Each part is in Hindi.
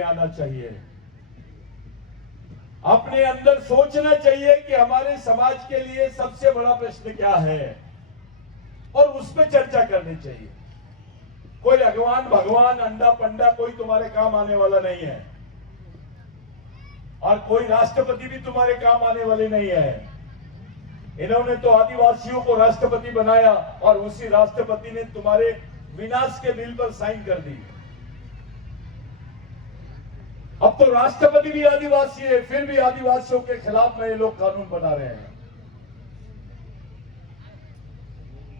में आना चाहिए। अपने अंदर सोचना चाहिए कि हमारे समाज के लिए सबसे बड़ा प्रश्न क्या है और उस पर चर्चा करनी चाहिए। कोई भगवान अंडा पंडा कोई तुम्हारे काम आने वाला नहीं है और कोई राष्ट्रपति भी तुम्हारे काम आने वाले नहीं है। इन्होंने तो आदिवासियों को राष्ट्रपति बनाया और उसी राष्ट्रपति ने तुम्हारे विनाश के बिल पर साइन कर दी। अब तो राष्ट्रपति भी आदिवासी है, फिर भी आदिवासियों के खिलाफ में ये लोग कानून बना रहे हैं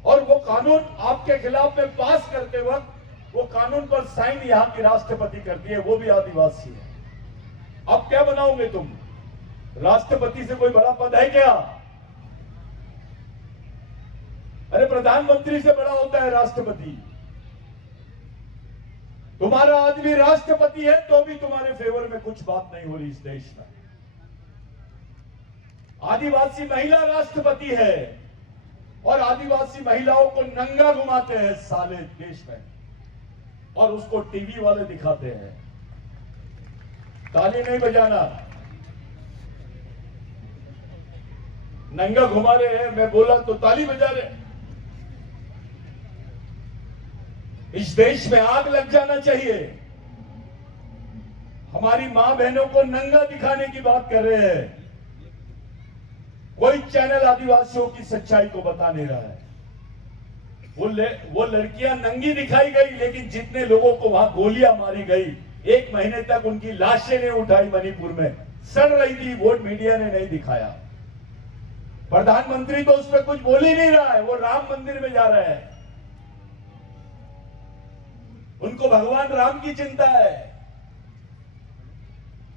और वो कानून आपके खिलाफ में पास करते वक्त वो कानून पर साइन यहां की राष्ट्रपति करती है, वो भी आदिवासी है। अब क्या बनाओगे तुम? राष्ट्रपति से कोई बड़ा पद है क्या? अरे प्रधानमंत्री से बड़ा होता है राष्ट्रपति। तुम्हारा आदमी राष्ट्रपति है तो भी तुम्हारे फेवर में कुछ बात नहीं हो रही इस देश में। आदिवासी महिला राष्ट्रपति है और आदिवासी महिलाओं को नंगा घुमाते हैं साले देश में और उसको टीवी वाले दिखाते हैं। ताली नहीं बजाना, नंगा घुमा रहे हैं, मैं बोला तो ताली बजा रहे। इस देश में आग लग जाना चाहिए। हमारी मां बहनों को नंगा दिखाने की बात कर रहे हैं। कोई चैनल आदिवासियों की सच्चाई को बता नहीं रहा है। वो लड़कियां नंगी दिखाई गई, लेकिन जितने लोगों को वहां गोलियां मारी गई, 1 महीने तक उनकी लाशें नहीं उठाई, मणिपुर में सड़ रही थी, वो मीडिया ने नहीं दिखाया। प्रधानमंत्री तो उस पर कुछ बोल ही नहीं रहा है, वो राम मंदिर में जा रहा है। उनको भगवान राम की चिंता है।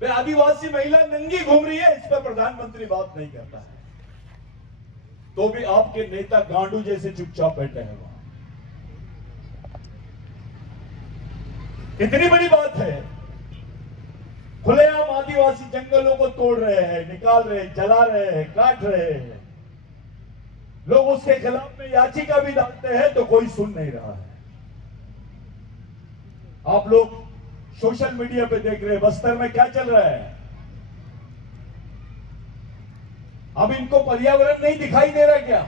वे आदिवासी महिला नंगी घूम रही है, इस पर प्रधानमंत्री बात नहीं करता है, तो भी आपके नेता गांडू जैसे चुपचाप बैठे हैं वहां। कितनी बड़ी बात है। खुलेआम आदिवासी जंगलों को तोड़ रहे हैं, निकाल रहे हैं, जला रहे हैं, काट रहे हैं। लोग उसके खिलाफ में याचिका भी डालते हैं तो कोई सुन नहीं रहा है। आप लोग सोशल मीडिया पे देख रहे हैं बस्तर में क्या चल रहा है। अब इनको पर्यावरण नहीं दिखाई दे रहा क्या?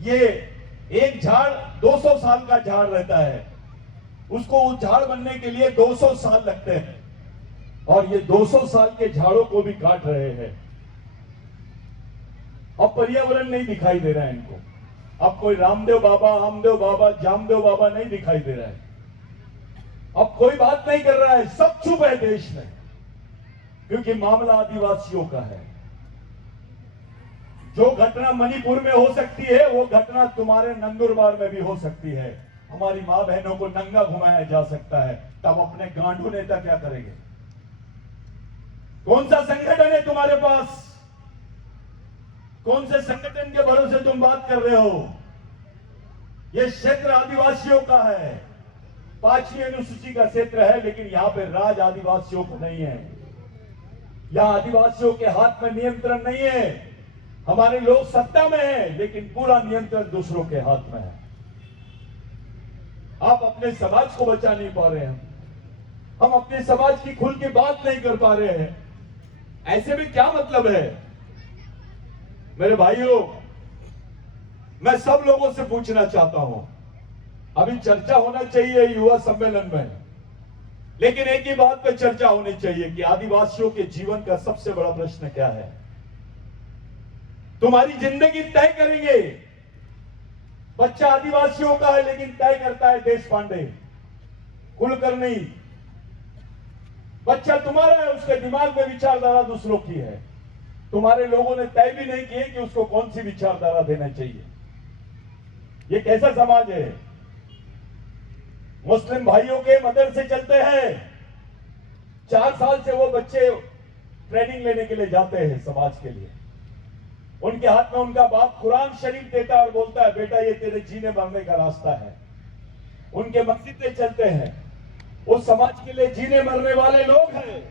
ये एक झाड़ 200 साल का झाड़ रहता है, उसको उस झाड़ बनने के लिए 200 साल लगते हैं और ये 200 साल के झाड़ों को भी काट रहे हैं। अब पर्यावरण नहीं दिखाई दे रहा है इनको। अब कोई रामदेव बाबा, आमदेव बाबा, जामदेव बाबा नहीं दिखाई दे रहा है। अब कोई बात नहीं कर रहा है, सब चुप है देश में, क्योंकि मामला आदिवासियों का है। जो घटना मणिपुर में हो सकती है वो घटना तुम्हारे नंदुरबार में भी हो सकती है। हमारी मां बहनों को नंगा घुमाया जा सकता है, तब अपने गांडू नेता क्या करेंगे? कौन सा संगठन है तुम्हारे पास? कौन से संगठन के भरोसे तुम बात कर रहे हो? यह क्षेत्र आदिवासियों का है, 5वीं अनुसूची का क्षेत्र है, लेकिन यहां पे राज आदिवासियों को नहीं है। यहां आदिवासियों के हाथ में नियंत्रण नहीं है। हमारे लोग सत्ता में हैं, लेकिन पूरा नियंत्रण दूसरों के हाथ में है। आप अपने समाज को बचा नहीं पा रहे हैं, हम अपने समाज की खुल के बात नहीं कर पा रहे हैं। ऐसे में क्या मतलब है? मेरे भाइयों, मैं सब लोगों से पूछना चाहता हूं, अभी चर्चा होना चाहिए युवा सम्मेलन में, लेकिन एक ही बात पे चर्चा होनी चाहिए कि आदिवासियों के जीवन का सबसे बड़ा प्रश्न क्या है। तुम्हारी जिंदगी तय करेंगे। बच्चा आदिवासियों का है, लेकिन तय करता है देश पांडे, कुलकर्णी। बच्चा तुम्हारा है, उसके दिमाग में विचारधारा दूसरों की है। तुम्हारे लोगों ने तय भी नहीं किए कि उसको कौन सी विचारधारा देना चाहिए। ये कैसा समाज है? मुस्लिम भाइयों के मदरसे चलते हैं, 4 साल से वो बच्चे ट्रेनिंग लेने के लिए जाते हैं समाज के लिए। उनके हाथ में उनका बाप कुरान शरीफ देता है और बोलता है, बेटा ये तेरे जीने मरने का रास्ता है। उनके मस्जिदें चलते हैं, उस समाज के लिए जीने मरने वाले लोग हैं।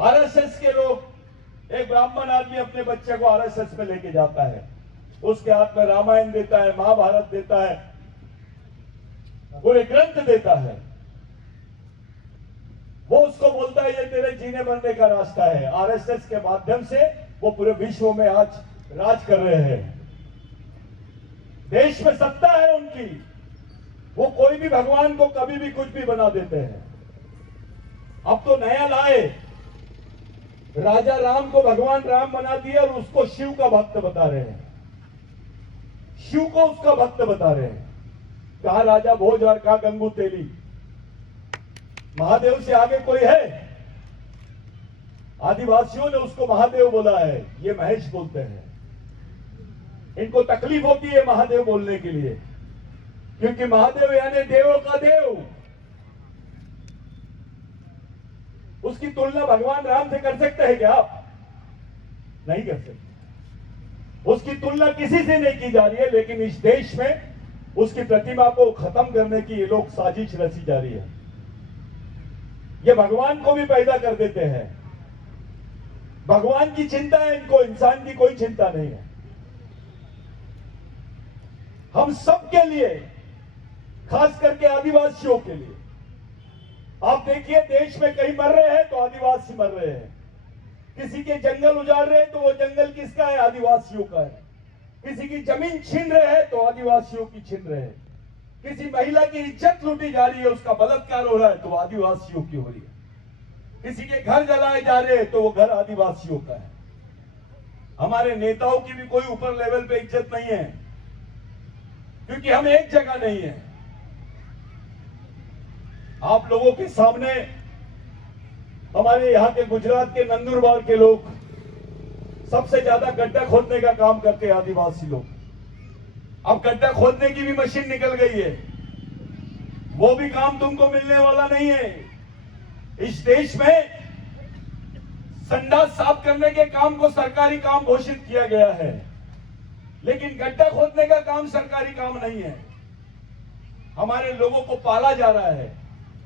आरएसएस के लोग, एक ब्राह्मण आदमी अपने बच्चे को आरएसएस में लेके जाता है, उसके हाथ में रामायण देता है, महाभारत देता है, पूरे ग्रंथ देता है, वो उसको बोलता है ये तेरे जीने मरने का रास्ता है। आरएसएस के माध्यम से वो पूरे विश्व में आज राज कर रहे हैं। देश में सत्ता है उनकी, वो कोई भी भगवान को कभी भी कुछ भी बना देते हैं। अब तो नया लाए, राजा राम को भगवान राम बना दिया और उसको शिव का भक्त बता रहे हैं, शिव को उसका भक्त बता रहे हैं। कहा राजा भोज और कहा गंगू तेली, महादेव से आगे कोई है? आदिवासियों ने उसको महादेव बोला है, ये महेश बोलते हैं। इनको तकलीफ होती है महादेव बोलने के लिए, क्योंकि महादेव यानी देवों का देव। उसकी तुलना भगवान राम से कर सकते हैं क्या आप? नहीं कर सकते। उसकी तुलना किसी से नहीं की जा रही है, लेकिन इस देश में उसकी प्रतिमा को खत्म करने की ये लोग साजिश रची जा रही है। ये भगवान को भी पैदा कर देते हैं। भगवान की चिंता है इनको, इंसान की कोई चिंता नहीं है। हम सबके लिए, खास करके आदिवासियों के लिए, आप देखिए देश में कहीं मर रहे हैं तो आदिवासी मर रहे हैं। किसी के जंगल उजाड़ रहे हैं तो वो जंगल किसका है? आदिवासियों का है। किसी की जमीन छीन रहे हैं तो आदिवासियों की छीन रहे हैं। किसी महिला की इज्जत लूटी जा रही है, उसका बलात्कार हो रहा है तो आदिवासियों की हो रही है। किसी के घर जलाए जा रहे हैं तो वो घर आदिवासियों का है। हमारे नेताओं की भी कोई ऊपर लेवल पे इज्जत नहीं है, क्योंकि हम एक जगह नहीं है। आप लोगों के सामने हमारे यहां के गुजरात के नंदुरबार के लोग सबसे ज्यादा गड्ढा खोदने का काम करते हैं, आदिवासी लोग। अब गड्ढा खोदने की भी मशीन निकल गई है, वो भी काम तुमको मिलने वाला नहीं है। इस देश में संडास साफ करने के काम को सरकारी काम घोषित किया गया है, लेकिन गड्ढा खोदने का काम सरकारी काम नहीं है। हमारे लोगों को पाला जा रहा है,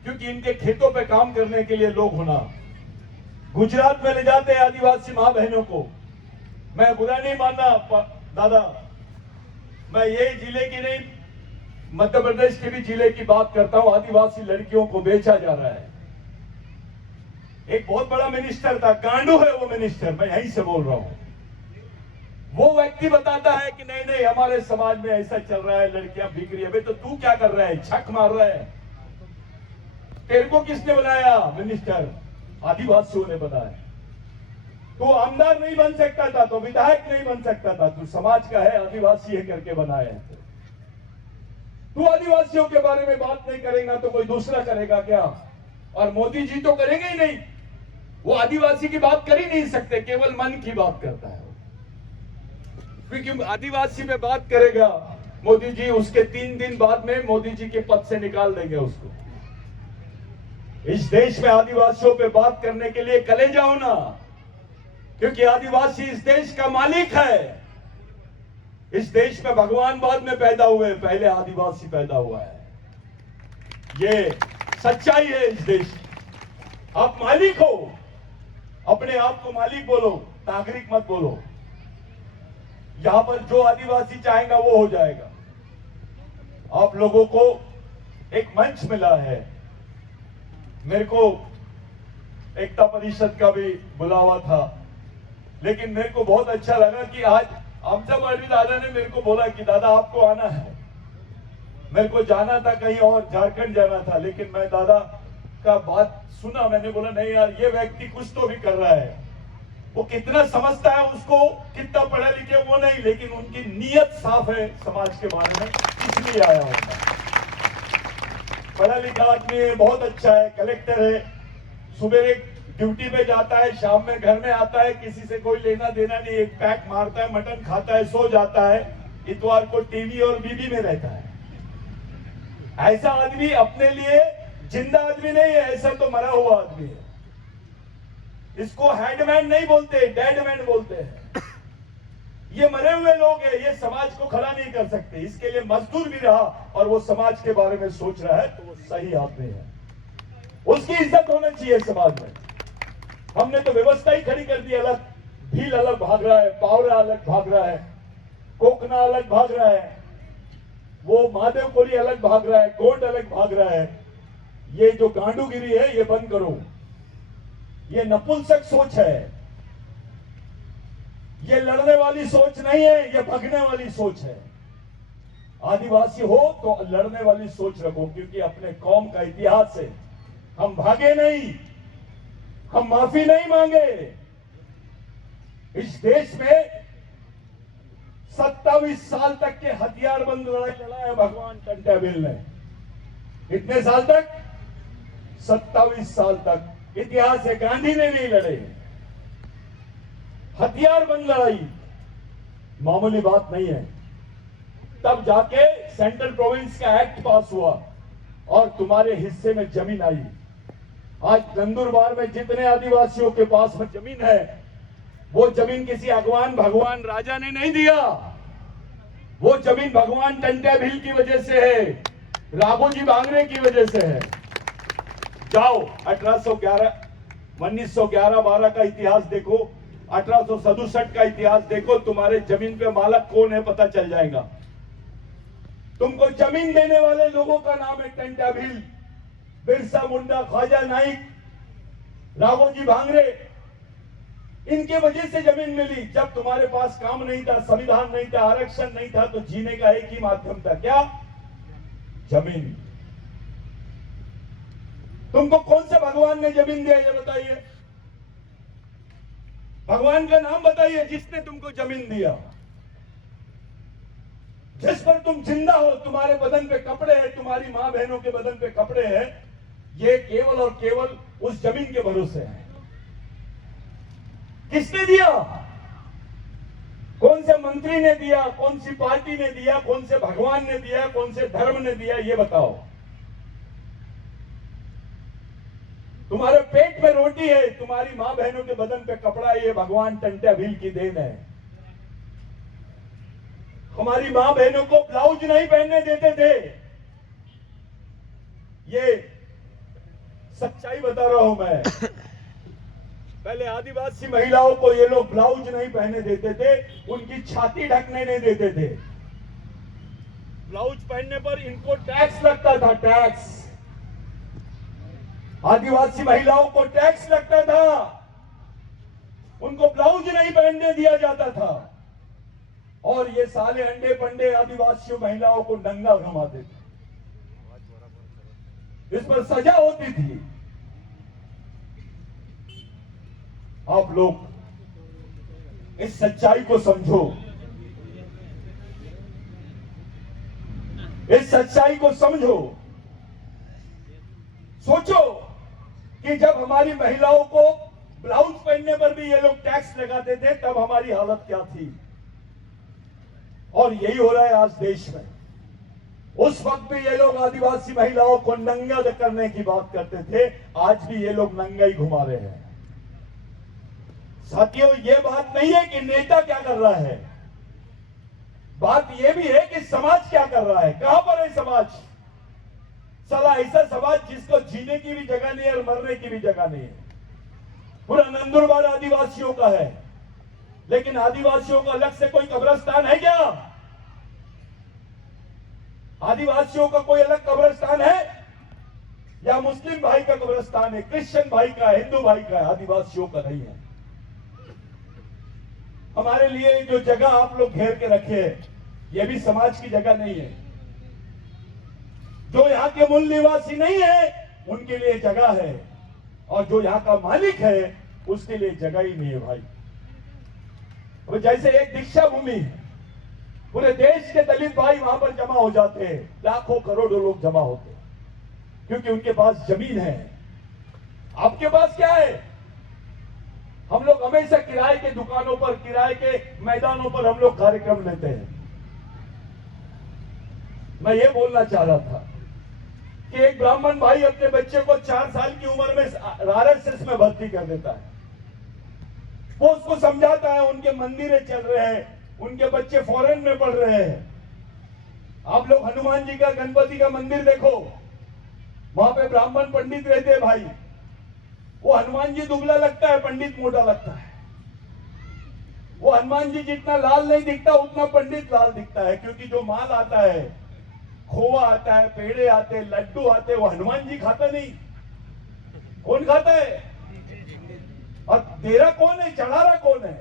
क्योंकि इनके खेतों पे काम करने के लिए लोग होना। गुजरात में ले जाते हैं आदिवासी मां बहनों को। मैं बुरा नहीं मानना दादा, मैं ये जिले की नहीं, मध्य प्रदेश के भी जिले की बात करता हूं। आदिवासी लड़कियों को बेचा जा रहा है। एक बहुत बड़ा मिनिस्टर था, गांडू है वो मिनिस्टर, मैं यहीं से बोल रहा हूं। वो व्यक्ति बताता है कि नहीं नहीं हमारे समाज में ऐसा चल रहा है, लड़कियां बिक रही है। भाई तो तू क्या कर रहा है? छक मार रहा है। तेरे को किसने बनाया मिनिस्टर? आदिवासियों ने बनाया। तू आमदार नहीं बन सकता था, तो विधायक नहीं बन सकता था, तू समाज का है, आदिवासी है करके बनाया है। तू आदिवासियों के बारे में बात नहीं करेगा तो कोई दूसरा करेगा क्या? और मोदी जी तो करेंगे ही नहीं। वो आदिवासी की बात कर ही नहीं सकते, केवल मन की बात करता है। क्योंकि आदिवासी में बात करेगा मोदी जी, उसके 3 दिन बाद में मोदी जी के पद से निकाल देंगे उसको। इस देश में आदिवासियों पे बात करने के लिए कले जाओ ना, क्योंकि आदिवासी इस देश का मालिक है। इस देश में भगवान बाद में पैदा हुए, पहले आदिवासी पैदा हुआ है। ये सच्चाई है इस देश की। आप मालिक हो, अपने आप को मालिक बोलो, नागरिक मत बोलो। यहां पर जो आदिवासी चाहेगा वो हो जाएगा। आप लोगों को एक मंच मिला है। मेरे को एकता परिषद का भी बुलावा था, लेकिन मेरे को बहुत अच्छा लगा कि आज अमजाबादी दादा ने मेरे को बोला कि दादा आपको आना है। मेरे को जाना था कहीं और, झारखंड जाना था, लेकिन मैं दादा का बात सुना। मैंने बोला नहीं यार, ये व्यक्ति कुछ तो भी कर रहा है। वो कितना समझता है, उसको कितना पढ़ा लिखे वो नहीं, लेकिन उनकी नीयत साफ है समाज के बारे में, इसलिए आया होता। पढ़ा लिखा आदमी है, बहुत अच्छा है, कलेक्टर है, सुबह ड्यूटी पे जाता है, शाम में घर में आता है, किसी से कोई लेना देना नहीं, एक पैक मारता है, मटन खाता है, सो जाता है, इतवार को टीवी और बीबी में रहता है। ऐसा आदमी अपने लिए जिंदा आदमी नहीं है, ऐसा तो मरा हुआ आदमी है। इसको हैंडमैन नहीं बोलते, डैडमैन बोलते हैं। ये मरे हुए लोग हैं, ये समाज को खड़ा नहीं कर सकते। इसके लिए मजदूर भी रहा और वो समाज के बारे में सोच रहा है, तो वो सही आदमी है, उसकी इज्जत होनी चाहिए समाज में। हमने तो व्यवस्था ही खड़ी कर दी। अलग भील अलग भाग रहा है, पावरा अलग भाग रहा है, कोकना अलग भाग रहा है, वो महादेव कोली अलग भाग रहा है, गोंड अलग भाग रहा है। ये जो गांडूगिरी है ये बंद करो। ये नपुंसक सोच है, ये लड़ने वाली सोच नहीं है, ये भगने वाली सोच है। आदिवासी हो तो लड़ने वाली सोच रखो, क्योंकि अपने कौम का इतिहास है। हम भागे नहीं, हम माफी नहीं मांगे। इस देश में 27 साल तक के हथियारबंद लड़ाई लड़ा है भगवान टंट्याभिल ने। कितने साल तक? 27 साल तक इतिहास है। गांधी ने नहीं लड़े। हथियारबंद लड़ाई मामूली बात नहीं है। तब जाके सेंट्रल प्रोविंस का एक्ट पास हुआ और तुम्हारे हिस्से में जमीन आई। आज नंदुरबार में जितने आदिवासियों के पास में जमीन है, वो जमीन किसी अगवान भगवान राजा ने नहीं दिया। वो जमीन भगवान टंट्याभिल की वजह से है, राघोजी भांगरे की वजह से है। जाओ 1911-12 का इतिहास देखो, 1867 का इतिहास देखो, तुम्हारे जमीन पे मालक कौन है पता चल जाएगा। तुमको जमीन देने वाले लोगों का नाम है टंट्याभिल, बिरसा मुंडा, ख्वाजा नाइक, राघोजी भांगरे। इनके वजह से जमीन मिली। जब तुम्हारे पास काम नहीं था, संविधान नहीं था, आरक्षण नहीं था, तो जीने का एक ही माध्यम था, क्या? जमीन। तुमको कौन से भगवान ने जमीन दिया, ये बताइए। भगवान का नाम बताइए जिसने तुमको जमीन दिया, जिस पर तुम जिंदा हो, तुम्हारे बदन पे कपड़े हैं, तुम्हारी मां बहनों के बदन पे कपड़े हैं। ये केवल और केवल उस जमीन के भरोसे है। किसने दिया? कौन से मंत्री ने दिया? कौन सी पार्टी ने दिया? कौन से भगवान ने दिया? कौन से धर्म ने दिया? ये बताओ। तुम्हारे पेट में रोटी है, तुम्हारी मां बहनों के बदन पे कपड़ा है, ये भगवान टंट्याभिल की देन है। हमारी मां बहनों को ब्लाउज नहीं पहनने देते थे। ये सच्चाई बता रहा हूं मैं। पहले आदिवासी महिलाओं को ये लोग ब्लाउज नहीं पहने देते थे, उनकी छाती ढकने नहीं देते थे। ब्लाउज पहनने पर इनको टैक्स लगता था, टैक्स। आदिवासी महिलाओं को टैक्स लगता था, उनको ब्लाउज नहीं पहनने दिया जाता था। और ये साले अंडे पंडे आदिवासी महिलाओं को नंगा घुमाते थे। इस पर सजा होती थी। आप लोग इस सच्चाई को समझो, इस सच्चाई को समझो। सोचो कि जब हमारी महिलाओं को ब्लाउज पहनने पर भी ये लोग टैक्स लगाते थे, तब हमारी हालत क्या थी। और यही हो रहा है आज देश में। उस वक्त भी ये लोग आदिवासी महिलाओं को नंगा करने की बात करते थे, आज भी ये लोग नंगा ही घुमा रहे हैं। साथियों, ये बात नहीं है कि नेता क्या कर रहा है, बात यह भी है कि समाज क्या कर रहा है। कहां पर है समाज? साला ऐसा समाज जिसको जीने की भी जगह नहीं है और मरने की भी जगह नहीं है। पूरा नंदुरबार आदिवासियों का है, लेकिन आदिवासियों का अलग से कोई कब्रिस्तान है क्या? आदिवासियों का कोई अलग कब्रिस्तान है? या मुस्लिम भाई का कब्रिस्तान है, क्रिश्चियन भाई का, हिंदू भाई का है, आदिवासियों का नहीं है। हमारे लिए जो जगह आप लोग घेर के रखे हैं, यह भी समाज की जगह नहीं है। जो यहां के मूल निवासी नहीं है, उनके लिए जगह है, और जो यहां का मालिक है, उसके लिए जगह ही नहीं है भाई। वो जैसे एक दीक्षा भूमि है, पूरे देश के दलित भाई वहां पर जमा हो जाते हैं, लाखों करोड़ों लोग जमा होते हैं, क्योंकि उनके पास जमीन है। आपके पास क्या है? हम लोग हमेशा किराए के दुकानों पर, किराए के मैदानों पर हम लोग कार्यक्रम लेते हैं। मैं ये बोलना चाह रहा था कि एक ब्राह्मण भाई अपने बच्चे को 4 साल की उम्र में आरएसएस में भर्ती कर देता है। वो उसको समझाता है, उनके मंदिरें चल रहे हैं, उनके बच्चे फॉरेन में पढ़ रहे हैं। आप लोग हनुमान जी का, गणपति का मंदिर देखो, वहां पे ब्राह्मण पंडित रहते हैं भाई। वो हनुमान जी दुबला लगता है, पंडित मोटा लगता है। वो हनुमान जी जितना लाल नहीं दिखता, उतना पंडित लाल दिखता है, क्योंकि जो माल आता है, खोवा आता है, पेड़े आते हैं, लड्डू आते हैं, वो हनुमान जी खाता नहीं। कौन खाता है? और दे रहा कौन है, चढ़ा रहा कौन है?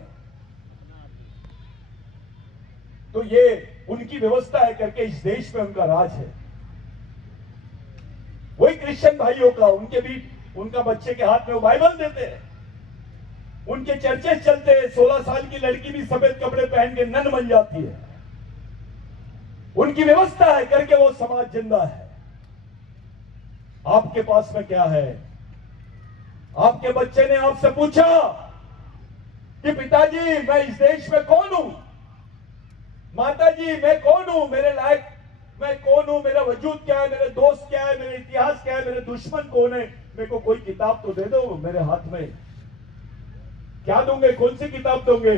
तो ये उनकी व्यवस्था है करके इस देश में उनका राज है। वही क्रिश्चियन भाइयों का, उनके भी उनका बच्चे के हाथ में वो बाइबल देते हैं, उनके चर्चे चलते हैं। 16 साल की लड़की भी सफेद कपड़े पहन के नन बन जाती है। उनकी व्यवस्था है करके वो समाज जिंदा है। आपके पास में क्या है? आपके बच्चे ने आपसे पूछा कि पिताजी मैं इस देश में कौन हूं, माताजी मैं कौन हूं, मेरे लायक मैं कौन हूं, मेरा वजूद क्या है, मेरे दोस्त क्या है, मेरा इतिहास क्या है, मेरे दुश्मन कौन है? मेरे को कोई किताब तो दे दो मेरे हाथ में। क्या दोगे? कौन सी किताब दोगे?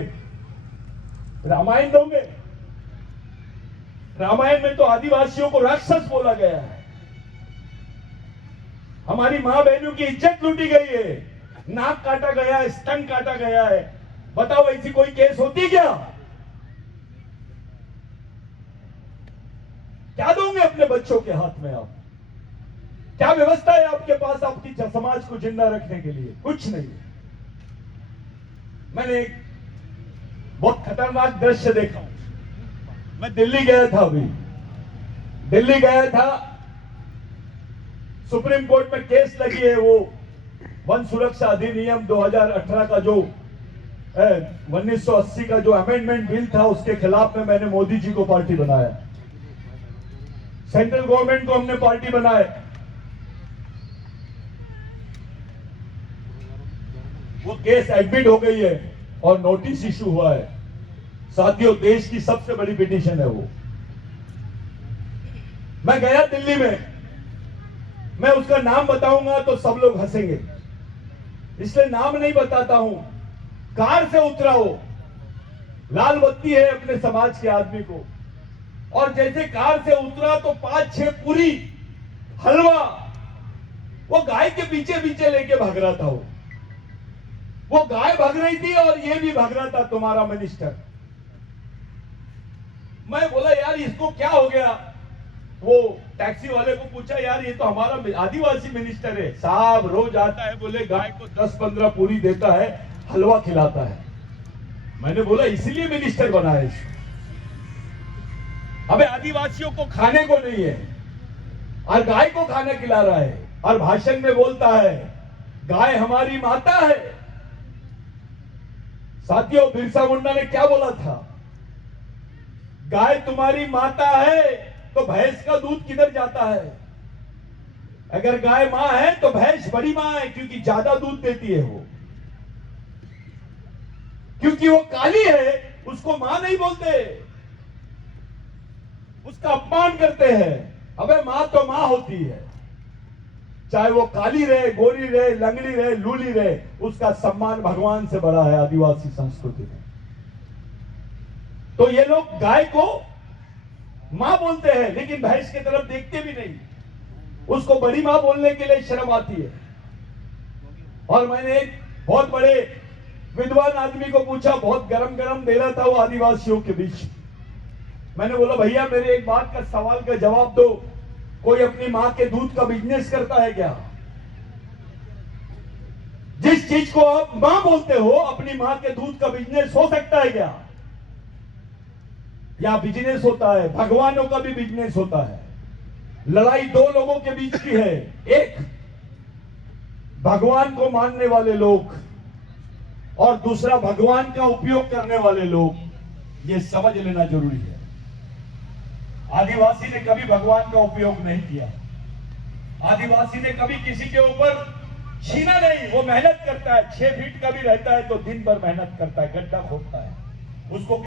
रामायण दोगे? रामायण में तो आदिवासियों को राक्षस बोला गया है। हमारी मां बहनों की इज्जत लूटी गई है, नाक काटा गया है, स्तन काटा गया है। बताओ ऐसी कोई केस होती क्या? क्या दोगे अपने बच्चों के हाथ में आप? क्या व्यवस्था है आपके पास आपकी समाज को जिंदा रखने के लिए? कुछ नहीं। मैंने एक बहुत खतरनाक दृश्य देखा। मैं दिल्ली गया था, अभी दिल्ली गया था, सुप्रीम कोर्ट में केस लगी है। वो वन सुरक्षा अधिनियम 2018 का जो 1980 का जो अमेंडमेंट बिल था, उसके खिलाफ में मैंने मोदी जी को पार्टी बनाया, सेंट्रल गवर्नमेंट को हमने पार्टी बनाया। वो केस एडमिट हो गई है और नोटिस इशू हुआ है। साथियों, देश की सबसे बड़ी पिटीशन है वो। मैं गया दिल्ली में, मैं उसका नाम बताऊंगा तो सब लोग हंसेंगे, इसलिए नाम नहीं बताता हूं। कार से उतरा हो, लाल बत्ती है अपने समाज के आदमी को, और जैसे कार से उतरा तो 5-6 पूरी हलवा वो गाय के पीछे पीछे लेके भाग रहा था। वो गाय भाग रही थी और ये भी भाग रहा था, तुम्हारा मिनिस्टर। मैं बोला यार इसको क्या हो गया? वो टैक्सी वाले को पूछा, यार ये तो हमारा आदिवासी मिनिस्टर है। साहब रोज आता है, बोले गाय को 10-15 पूरी देता है, हलवा खिलाता है। मैंने बोला इसीलिए मिनिस्टर बना है इसको। अबे आदिवासियों को खाने को नहीं है और गाय को खाना खिला रहा है, और भाषण में बोलता है गाय हमारी माता है। साथियों, बिरसा मुंडा ने क्या बोला था? गाय तुम्हारी माता है तो भैंस का दूध किधर जाता है? अगर गाय मां है तो भैंस बड़ी मां है, क्योंकि ज्यादा दूध देती है वो। क्योंकि वो काली है उसको मां नहीं बोलते, उसका अपमान करते हैं। अबे मां तो मां होती है, चाहे वो काली रहे, गोरी रहे, लंगड़ी रहे, लूली रहे, उसका सम्मान भगवान से बड़ा है आदिवासी संस्कृति में। तो ये लोग गाय को मां बोलते हैं, लेकिन भैंस की तरफ देखते भी नहीं, उसको बड़ी मां बोलने के लिए शर्म आती है। और मैंने एक बहुत बड़े विद्वान आदमी को पूछा, बहुत गरम गरम दे रहा था वो आदिवासियों के बीच। मैंने बोला भैया मेरे एक बात का सवाल का जवाब दो, कोई अपनी मां के दूध का बिजनेस करता है क्या? जिस चीज को आप मां बोलते हो, अपनी मां के दूध का बिजनेस हो सकता है क्या? या बिजनेस होता है, भगवानों का भी बिजनेस होता है। लड़ाई दो लोगों के बीच की है, एक भगवान को मानने वाले लोग और दूसरा भगवान का उपयोग करने वाले लोग। ये समझ लेना जरूरी है। आदिवासी ने कभी भगवान का उपयोग नहीं किया, आदिवासी ने कभी किसी के ऊपर छीना नहीं। वो मेहनत करता है, 6 फीट का भी रहता है तो दिन भर मेहनत करता है, गड्ढा खोदता है, उसको